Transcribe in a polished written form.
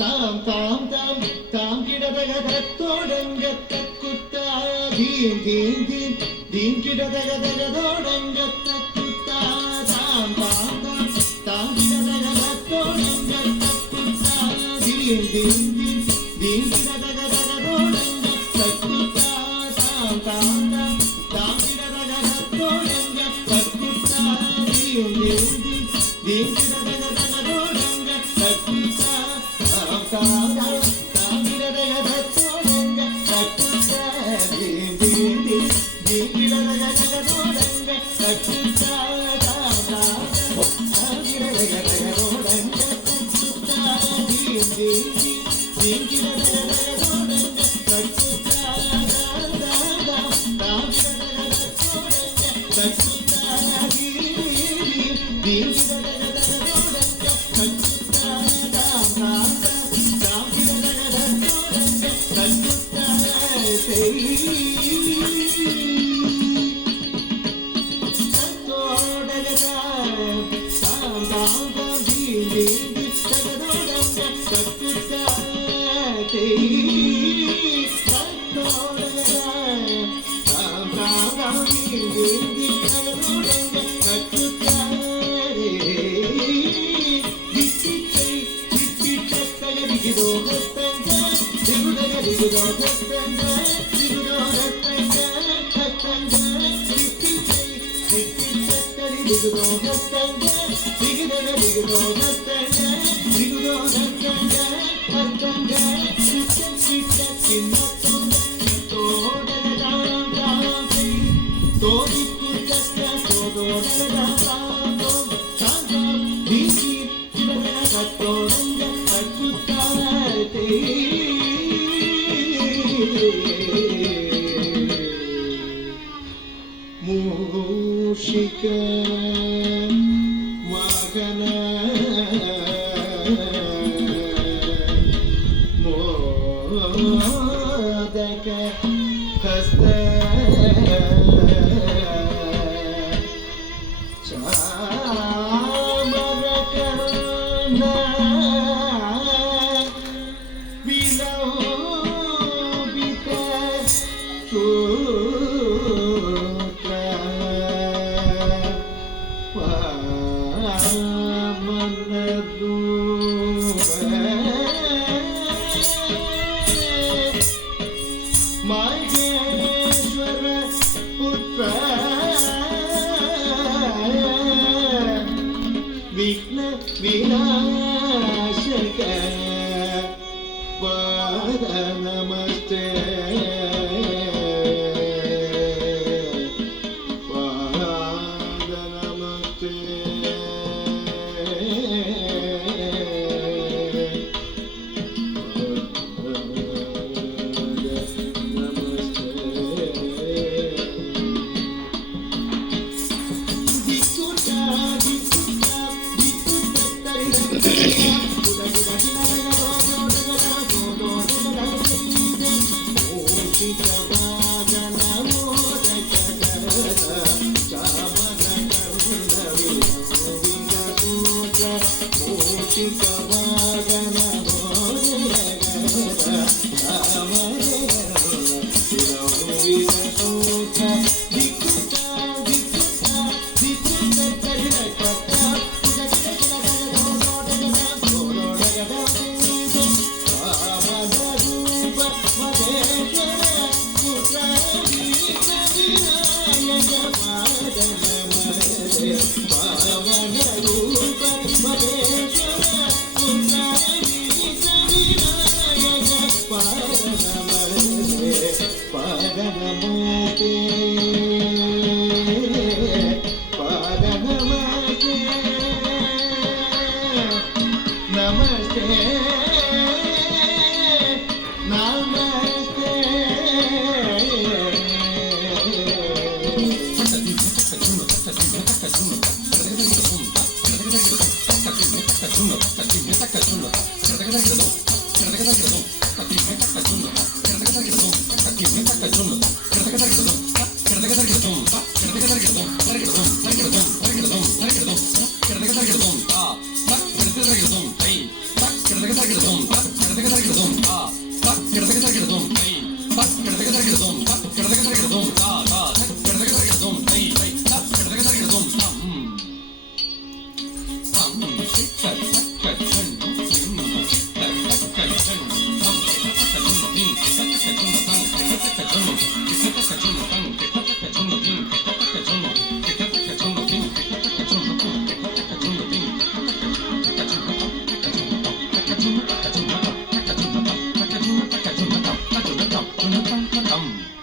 தாம் தாம் தாம் தாம் கிடதக தத்தோடங்க தக்குத்தா தீம் தீம் தீம் தீம் கிடதக தகதோடங்க தக்குத்தா தாம் தாம் தாம் தாம் கிடதக தத்தோடங்க தக்குத்தா தீம் தீம் தீம் தீம் கிடதக தகதோடங்க தக்குத்தா தாம் தாம் தாம் தாம் கிடதக தத்தோடங்க தக்குத்தா தீம் தீம் தீம் தீம் கிடதக தகதோடங்க தக்குத்தா தாம் தாம் தாம் தாம் கிடதக தத்தோடங்க தக்குத்தா தீம் தீம் தீம் தீம் கிடதக தகதோடங்க தக்குத்தா தாம் தாம் தாம் கிடதக தகதோடங்க தக்குத்தா தீம் தீம் தீம் தீம் கிடதக தகதோடங்க தக்குத்தா தாம் தாம் தாம் தாம் கிடதக தத்தோடங்க தக்குத்தா தீம் தீம் தீம் கிடதக தகதோடங்க தக்குத்தா தாம் தாம் தாம் தாம் கிடதக தத்தோடங்க தக்குத்தா ಮೂಷಿಕ ವಾಹನ ಮೋದಕ ಹಸ್ತ ಚಾಮರ ಕರ್ಣ ವಿಲೋಬಿತ ಮಹೇಶ್ವರ ಪುತ್ರ ವಿಘ್ನ ವಿನಾಶಕ ಪಾದ ನಮಸ್ತೆ ಪಾದ ನಮಸ್ತೆ